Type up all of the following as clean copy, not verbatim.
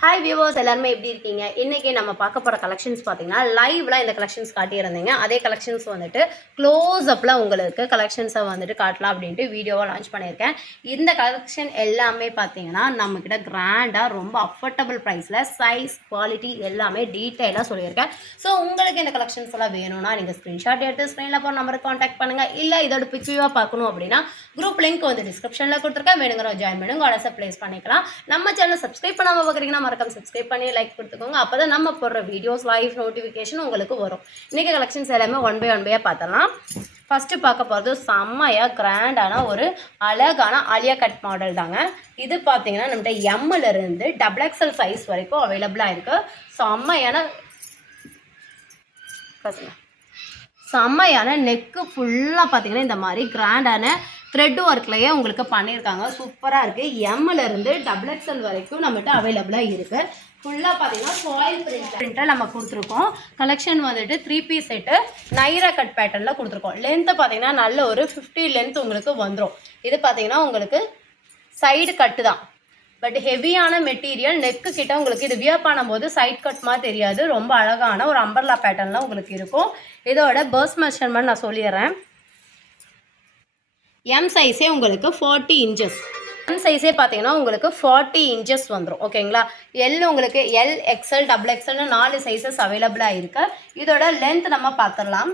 Hi viewers எல்லாருமே எப்படி இருக்கீங்க? இன்றைக்கி நம்ம பார்க்க போகிற கலெக்ஷன்ஸ் பார்த்தீங்கன்னா லைவ்ல இந்த கலெக்ஷன்ஸ் காட்டியிருந்தீங்க. அதே கலெக்ஷன்ஸ் வந்துட்டு க்ளோஸ் அப்பில் உங்களுக்கு கலெக்ஷன்ஸை வந்துட்டு காட்டலாம் அப்படின்ட்டு வீடியோவாக லான்ச் பண்ணியிருக்கேன். இந்த கலெக்ஷன் எல்லாமே பார்த்தீங்கன்னா நம்மக்கிட்ட கிராண்டாக ரொம்ப அஃபோர்டபுள் ப்ரைஸில் சைஸ் குவாலிட்டி எல்லாமே டீட்டெயிலாக சொல்லியிருக்கேன். ஸோ உங்களுக்கு இந்த கலெக்ஷன்ஸ் எல்லாம் வேணும்னா நீங்கள் ஸ்க்ரீன்ஷாட் எடுத்து ஸ்க்ரீனில் போகிற நம்பருக்கு காண்டாக்ட் பண்ணுங்கள். இல்லை இதோட பிக்யூவாக பார்க்கணும் அப்படின்னா குரூப் லிங்க் வந்து டிஸ்கிரிப்ஷனில் கொடுத்துருக்கேன். வேணுங்கிற ஜாயின் பண்ணுங்க, ஆர்டர்ஸை ப்ளேஸ் பண்ணிக்கலாம். நம்ம சேனல் சப்ஸ்கிரைப் பண்ணாமல் பார்க்குறீங்கன்னா மறக்காம சப்ஸ்கிரைப் பண்ணி லைக் கொடுத்துக்கோங்க. அப்போ தான் நம்ம போடுற வீடியோஸ் லைவ் நோட்டிஃபிகேஷன் உங்களுக்கு வரும். இன்றைக்கி கலெக்ஷன்ஸ் எல்லாமே ஒன் பை பார்த்தலாம். ஃபஸ்ட்டு பார்க்க போகிறது செம்மையாக கிராண்டான ஒரு அழகான ஆலியா கட் மாடல் தாங்க. இது பார்த்தீங்கன்னா நம்மகிட்ட எம்மிலிருந்து XXL சைஸ் வரைக்கும் அவைலபிளாக இருக்குது. செம்மையான நெக்கு ஃபுல்லாக பார்த்தீங்கன்னா இந்த மாதிரி கிராண்டான த்ரெட் ஒர்க்லேயே உங்களுக்கு பண்ணியிருக்காங்க. சூப்பராக இருக்குது. எம்மிலிருந்து XXL வரைக்கும் நம்மகிட்ட அவைலபிளாக இருக்குது. ஃபுல்லாக பார்த்தீங்கன்னா ஃபாயில் பிரிண்ட்டை நம்ம கொடுத்துருக்கோம். கலெக்ஷன் வந்துட்டு 3 பீஸ் செட்டு நைரா கட் பேட்டர்னில் கொடுத்துருக்கோம். லென்த்து பார்த்தீங்கன்னா நல்ல ஒரு 50 லென்த் உங்களுக்கு வந்துடும். இது பார்த்தீங்கன்னா உங்களுக்கு சைடு கட்டு தான், பட் ஹெவியான மெட்டீரியல். நெக்கு கிட்ட உங்களுக்கு இது வியர் பண்ணும்போது சைட் கட் மாதிரி தெரியாது. ரொம்ப அழகான ஒரு அம்பர்லா பேட்டர்னில் உங்களுக்கு இருக்கும். இதோட பர்ஸ் மெஷர்மெண்ட் நான் சொல்லிடுறேன். எம் சைஸே உங்களுக்கு 40 இன்ச்சஸ். எம் சைஸே பார்த்தீங்கன்னா உங்களுக்கு 40 இன்ச்சஸ் வந்துடும். ஓகேங்களா? எல் உங்களுக்கு எல் XL XXLனு 4 சைஸஸ் அவைலபிளாக இருக்கு. இதோட லென்த் நம்ம பார்த்துடலாம்.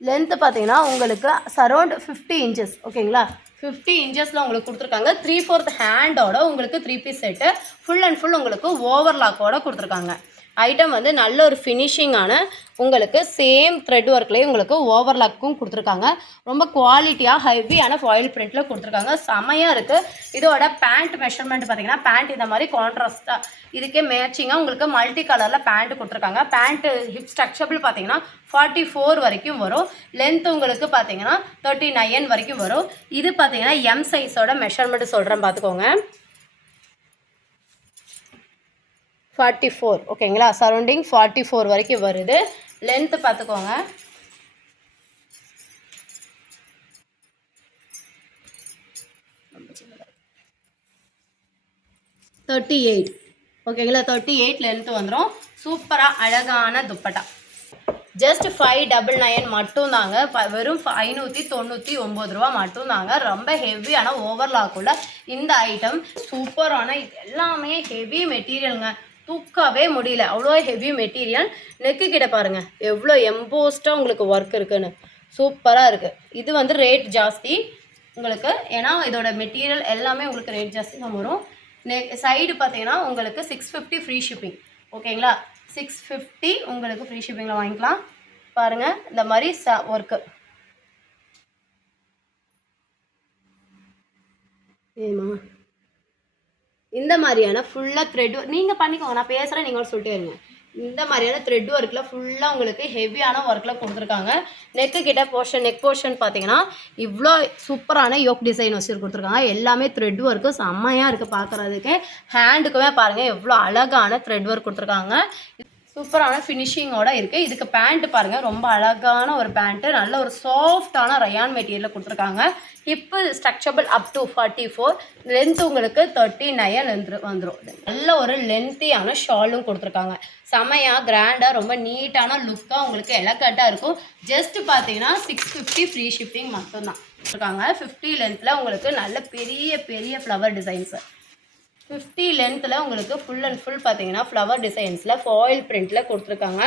லென்த்து பார்த்தீங்கன்னா உங்களுக்கு அரௌண்ட் 50 இன்ச்சஸ். ஓகேங்களா? 50 இன்ச்சஸில் உங்களுக்கு கொடுத்துருக்காங்க. 3/4 ஹேண்டோட உங்களுக்கு 3 piece set full and full உங்களுக்கு ஓவர்லாக்கோட கொடுத்துருக்காங்க. ஐட்டம் வந்து நல்ல ஒரு ஃபினிஷிங்கான உங்களுக்கு சேம் த்ரெட் ஒர்க்லேயே உங்களுக்கு ஓவர்லாக்கும் கொடுத்துருக்காங்க. ரொம்ப குவாலிட்டியாக ஹெவியான ஃபாயில் பிரிண்ட்டில் கொடுத்துருக்காங்க. செமையாக இருக்குது. இதோட பேண்ட் மெஷர்மெண்ட் பார்த்தீங்கன்னா பேண்ட் இந்த மாதிரி கான்ட்ராஸ்ட்டாக இதுக்கே மேட்சிங்காக உங்களுக்கு மல்டி கலரில் பேண்ட் கொடுத்துருக்காங்க. பேண்ட்டு ஹிப் ஸ்ட்ரக்சபிள் பார்த்தீங்கன்னா 44 வரைக்கும் வரும். லென்த் உங்களுக்கு பார்த்தீங்கன்னா 39 வரைக்கும் வரும். இது பார்த்தீங்கன்னா எம் சைஸோட மெஷர்மெண்ட் சொல்கிறேன் பார்த்துக்கோங்க. 44. ஓகேங்களா? சரௌண்டிங் 44 வரைக்கும் வருது. லென்த்து பார்த்துக்கோங்க. ஓகேங்களா? 38 லென்த்து வந்துடும். சூப்பராக அழகான துப்பட்டா. ஜஸ்ட் 599 மட்டும் தாங்க. வெறும் 599 ரூபா மட்டும் தாங்க. ரொம்ப ஹெவியான ஓவர்லாக்குள்ள இந்த ஐட்டம் சூப்பரான எல்லாமே ஹெவி மெட்டீரியலுங்க. தூக்கவே முடியல, அவ்வளோ ஹெவி மெட்டீரியல். நெக்கு கிட்ட பாருங்கள் எவ்வளோ எம்போஸ்டாக உங்களுக்கு ஒர்க் இருக்குன்னு. சூப்பராக இருக்குது. இது வந்து ரேட் ஜாஸ்தி உங்களுக்கு, ஏன்னா இதோட மெட்டீரியல் எல்லாமே உங்களுக்கு ரேட் ஜாஸ்தி தான் வரும். சைடு பார்த்தீங்கன்னா உங்களுக்கு 650 ஃப்ரீ ஷிப்பிங். ஓகேங்களா? 650 உங்களுக்கு ஃப்ரீ ஷிப்பிங்கில் வாங்கிக்கலாம். பாருங்கள் இந்த மாதிரி ஒர்க்கு. ஏமா இந்த மாதிரியான ஃபுல்லாக த்ரெட் நீங்கள் பண்ணிக்கோங்க. நான் பேசுகிறேன், நீங்கள் சொல்லிட்டே இருங்க. இந்த மாதிரியான த்ரெட் ஒர்க்கில் ஃபுல்லாக உங்களுக்கு ஹெவியான ஒர்க்கில் கொடுத்துருக்காங்க. நெக்கு கிட்ட போர்ஷன் நெக் போர்ஷன் பார்த்தீங்கன்னா இவ்வளோ சூப்பரான யோக் டிசைன் வச்சு கொடுத்துருக்காங்க. எல்லாமே த்ரெட் ஒர்க்கு செம்மையாக இருக்குது பார்க்குறதுக்கு. ஹேண்டுக்குமே பாருங்கள் எவ்வளோ அழகான த்ரெட் ஒர்க் கொடுத்துருக்காங்க. சூப்பரான ஃபினிஷிங்கோடு இருக்குது. இதுக்கு பேண்ட்டு பாருங்கள் ரொம்ப அழகான ஒரு பேண்ட்டு. நல்ல ஒரு சாஃப்டான ரயான் மெட்டீரியலில் கொடுத்துருக்காங்க. Hip stretchable up to 44. Length உங்களுக்கு 39 லென்த் வந்துடும். நல்ல ஒரு லென்த்தியான ஷாலும் கொடுத்துருக்காங்க. செமையாக கிராண்டாக ரொம்ப நீட்டான லுக்காக உங்களுக்கு எலகட்டாக இருக்கும். ஜஸ்ட்டு பார்த்தீங்கன்னா 650 ஃப்ரீ ஷிப்பிங் மட்டும்தான் கொடுத்துருக்காங்க. 50 லென்த்தில் உங்களுக்கு நல்ல பெரிய பெரிய ஃப்ளவர் டிசைன்ஸு. 50 லென்த்தில் உங்களுக்கு ஃபுல் அண்ட் ஃபுல் பார்த்தீங்கன்னா ஃப்ளவர் டிசைன்ஸில் ஃபாயில் பிரிண்ட்டில் கொடுத்துருக்காங்க.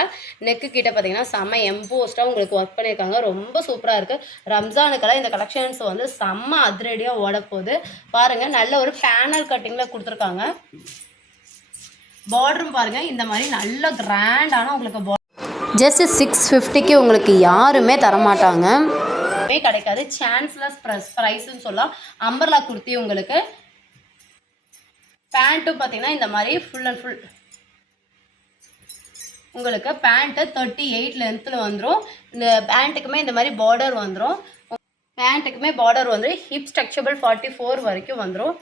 நெக்கு கிட்ட பார்த்தீங்கன்னா செம்ம எம்போஸ்டாக உங்களுக்கு ஒர்க் பண்ணியிருக்காங்க. ரொம்ப சூப்பராக இருக்குது. ரம்ஜானுக்கெல்லாம் இந்த கலெக்ஷன்ஸ் வந்து செம்ம அதிரடியாக ஓடப்போகுது. பாருங்கள் நல்ல ஒரு பேனல் கட்டிங்கில் கொடுத்துருக்காங்க. பார்டரும் பாருங்கள் இந்த மாதிரி நல்ல கிராண்டான உங்களுக்கு ஜஸ்ட் 650க்கு உங்களுக்கு யாருமே தரமாட்டாங்க, கிடைக்காது. சான்ஸ்லெஸ் ப்ரைஸ்ன்னு சொல்லலாம். அம்பர்லா குர்த்தி உங்களுக்கு. பேண்ட்டும் பார்த்தீங்கன்னா இந்த மாதிரி ஃபுல் அண்ட் ஃபுல் உங்களுக்கு பேண்ட்டு 38 லென்த்தில் வந்துடும். இந்த பேண்ட்டுக்குமே இந்த மாதிரி பார்டர் வந்துடும். பேண்ட்டுக்குமே பார்டர் வந்து ஹிப் ஸ்ட்ரக்சபிள் 44 வரைக்கும் வந்துடும்.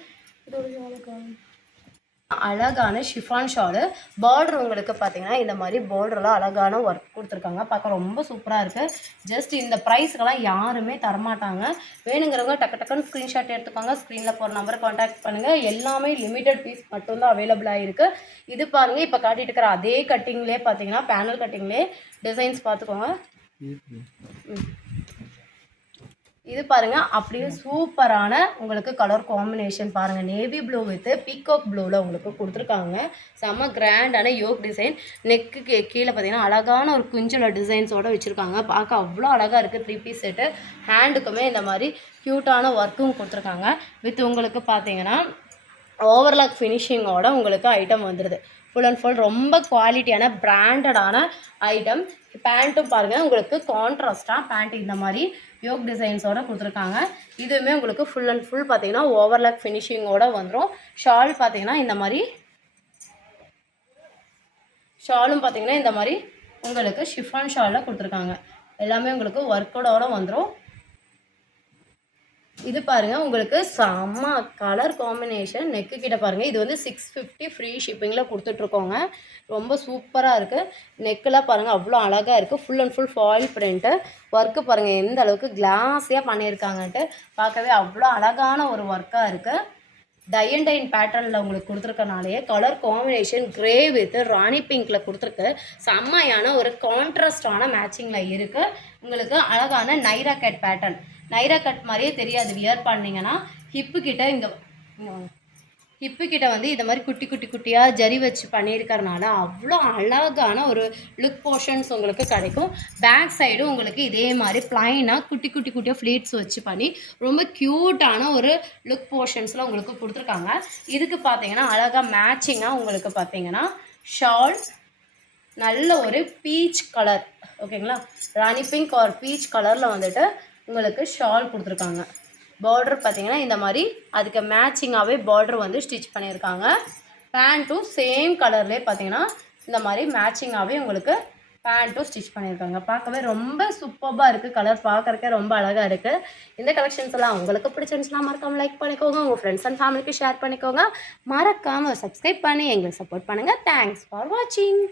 அழகான ஷிஃபான் ஷாலு. பார்டர் உங்களுக்கு பார்த்தீங்கன்னா இந்த மாதிரி பார்டர்லாம் அழகான ஒர்க் கொடுத்துருக்காங்க. பார்க்க ரொம்ப சூப்பராக இருக்குது. ஜஸ்ட் இந்த ப்ரைஸ்க்கெல்லாம் யாருமே தரமாட்டாங்க. வேணுங்கிறவங்க டக்கு டக்குன்னு ஸ்க்ரீன்ஷாட் எடுத்துக்கோங்க. ஸ்க்ரீனில் போகிற நம்பரை காண்டாக்ட் பண்ணுங்கள். எல்லாமே லிமிட்டட் பீஸ் மட்டும்தான் அவைலபிளாக இருக்குது. இது பாருங்கள், இப்போ காட்டிட்டு இருக்கிற அதே கட்டிங்லேயே பார்த்தீங்கன்னா பேனல் கட்டிங்லேயே டிசைன்ஸ் பார்த்துக்கோங்க. இது பாருங்கள், அப்படியே சூப்பரான உங்களுக்கு கலர் காம்பினேஷன் பாருங்கள். நேவி ப்ளூ வித் பீகாக் ப்ளூவில் உங்களுக்கு கொடுத்துருக்காங்க. செம்ம கிராண்டான யோக் டிசைன். நெக்கு கீழே பார்த்தீங்கன்னா அழகான ஒரு குஞ்சல டிசைன்ஸோடு வச்சுருக்காங்க. பார்க்க அவ்வளோ அழகாக இருக்குது. 3 பீஸ் செட்டு. ஹேண்டுக்குமே இந்த மாதிரி க்யூட்டான ஒர்க்கும் கொடுத்துருக்காங்க. வித் உங்களுக்கு பார்த்தீங்கன்னா ஓவர்லாக் ஃபினிஷிங்கோட உங்களுக்கு ஐட்டம் வந்துடுது. ஃபுல் அண்ட் ஃபுல் ரொம்ப குவாலிட்டியான பிராண்டடான ஐட்டம். பேண்ட்டும் பாருங்கள், உங்களுக்கு கான்ட்ராஸ்டாக பேண்ட் இந்த மாதிரி யோக் டிசைன்ஸோடு கொடுத்துருக்காங்க. இதுவுமே உங்களுக்கு ஃபுல் அண்ட் ஃபுல் பார்த்தீங்கன்னா ஓவர்லாக் ஃபினிஷிங்கோடு வந்துடும். ஷால் பார்த்தீங்கன்னா இந்த மாதிரி, ஷாலும் பார்த்தீங்கன்னா இந்த மாதிரி உங்களுக்கு ஷிஃபான் ஷாலில் கொடுத்துருக்காங்க. எல்லாமே உங்களுக்கு ஒர்க்கோட வந்துடும். இது பாருங்கள், உங்களுக்கு செம்ம கலர் காம்பினேஷன். நெக்கு கிட்ட பாருங்கள், இது வந்து 650 ஃப்ரீ ஷிப்பிங்கில் கொடுத்துட்ருக்கோங்க. ரொம்ப சூப்பராக இருக்குது. நெக்கெலாம் பாருங்கள் அவ்வளோ அழகாக இருக்குது. Full and full foil print. Work பாருங்கள் எந்த அளவுக்கு கிளாஸியாக பண்ணியிருக்காங்கன்ட்டு. பார்க்கவே அவ்வளோ அழகான ஒரு ஒர்க்காக இருக்குது. டை அண்ட் டைன் பேட்டர்னில் உங்களுக்கு கொடுத்துருக்கனாலேயே கலர் காம்பினேஷன் க்ரே வித் ராணி பிங்க்கில் கொடுத்துருக்கு. செம்மையான ஒரு கான்ட்ராஸ்டான மேட்சிங்கில் இருக்குது. உங்களுக்கு அழகான Naira cut pattern. Naira cut மாதிரியே தெரியாது வியர் பண்ணிங்கன்னா. ஹிப்பு கிட்ட வந்து இந்த மாதிரி குட்டி குட்டி குட்டியாக ஜரி வச்சு பண்ணியிருக்கறனால அவ்வளோ அழகான ஒரு லுக் போர்ஷன்ஸ் உங்களுக்கு கிடைக்கும். பேக் சைடும் உங்களுக்கு இதே மாதிரி ப்ளைனாக குட்டி குட்டி குட்டியாக ஃப்ளீட்ஸ் வச்சு பண்ணி ரொம்ப க்யூட்டான ஒரு லுக் போர்ஷன்ஸில் உங்களுக்கு கொடுத்துருக்காங்க. இதுக்கு பார்த்தீங்கன்னா அழகாக மேட்சிங்காக உங்களுக்கு பார்த்தீங்கன்னா ஷால் நல்ல ஒரு பீச் கலர், ஓகேங்களா, ராணி பிங்க் ஆர் பீச் கலரில் வந்துட்டு உங்களுக்கு ஷால் கொடுத்துருக்காங்க. பார்டர் பார்த்தீங்கன்னா இந்த மாதிரி அதுக்கு மேட்சிங்காகவே பார்டர் வந்து ஸ்டிச் பண்ணியிருக்காங்க. பேண்ட்டும் சேம் கலர்லேயே பார்த்தீங்கன்னா இந்த மாதிரி மேட்சிங்காகவே உங்களுக்கு பேண்ட்டும் ஸ்டிச் பண்ணியிருக்காங்க. பார்க்கவே ரொம்ப சூப்பராக இருக்குது. கலர் பார்க்குறக்கே ரொம்ப அழகாக இருக்குது. இந்த கலெக்ஷன்ஸ் எல்லாம் உங்களுக்கு பிடிச்சிருந்துச்சுன்னா மறக்காமல் லைக் பண்ணிக்கோங்க. உங்கள் ஃப்ரெண்ட்ஸ் அண்ட் ஃபேமிலிக்கு ஷேர் பண்ணிக்கோங்க. மறக்காமல் சப்ஸ்கிரைப் பண்ணி எங்களுக்கு சப்போர்ட் பண்ணுங்கள். தேங்க்ஸ் ஃபார் வாட்சிங்.